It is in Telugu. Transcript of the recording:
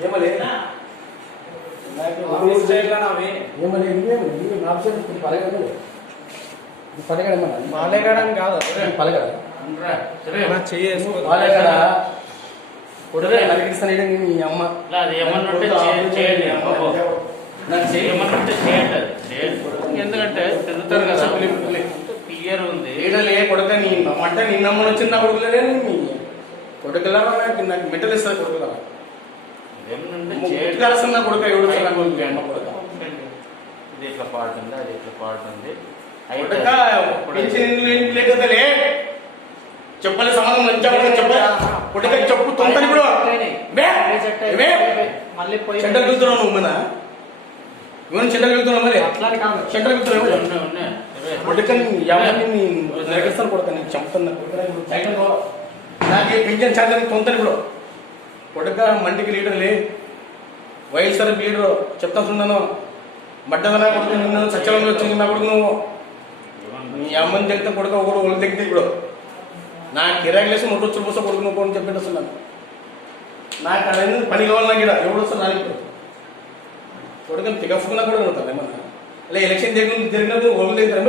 ఏమలే పాలేగడం కాదు పలగడ నరికిస్తాను నీ అమ్మ అది ఏమన్నా ఉంటే చేయండి నాకు చేయమన్నంటే చేయండి ఎందుకంటే తిరుగుతారు కదా క్లియర్ ఉంది ఏడలే కొడుక నీ మంట నిన్నమ్మని వచ్చింది నా కొడుకులే నీ కొడుకులా నాకు మెటల్ ఇస్తుంది కొడుకులా చేయాల్సిన కొడుక ఎవడు అమ్మ కొడుక ఇది ఇట్లా పాడుతుంది అది ఇట్లా పాడుతుంది లేకపోతే చెప్పలే సమాధానం మంచిగా చెప్పలే కొడుక చెప్పు తొంతని కూడా మళ్ళీ పోయి సెంటర్ వెళ్తున్నావు నువ్వు మన ఇవన్నీ సెంటర్ వెళ్తున్నావు మరి సెంటర్ వెళ్తున్నావు కొడుకని ఎవరిని నరికిస్తాను కొడుక నేను చంపుతున్నా కొడుక నాకు పెంచిన ఛార్జర్ తొంతని కూడా కొడుక మంటికి లీడర్లే వైఎస్ఆర్ లీడర్ చెప్తా చూన్నాను మడ్డదనా కొడుకు నిన్ను సత్యంలో వచ్చింది నా కొడుకు నువ్వు నీ అమ్మని చెప్తే కొడుక ఒకడు ఒళ్ళు తెగితే ఇప్పుడు నా కిరాయిలేసి 3 రోజులు పూస కొడుకు నువ్వు అని చెప్పి వస్తున్నాను నాకు అనేది పని కావాలి నాకు ఇక్కడ ఎవడు వస్తాను నాకు ఇప్పుడు కొడుకు తిగఫుకున్నా కూడా ఉంటాను ఏమన్నా అలా ఎలక్షన్ జరిగినప్పుడు ఒళ్ళు తెగుతారు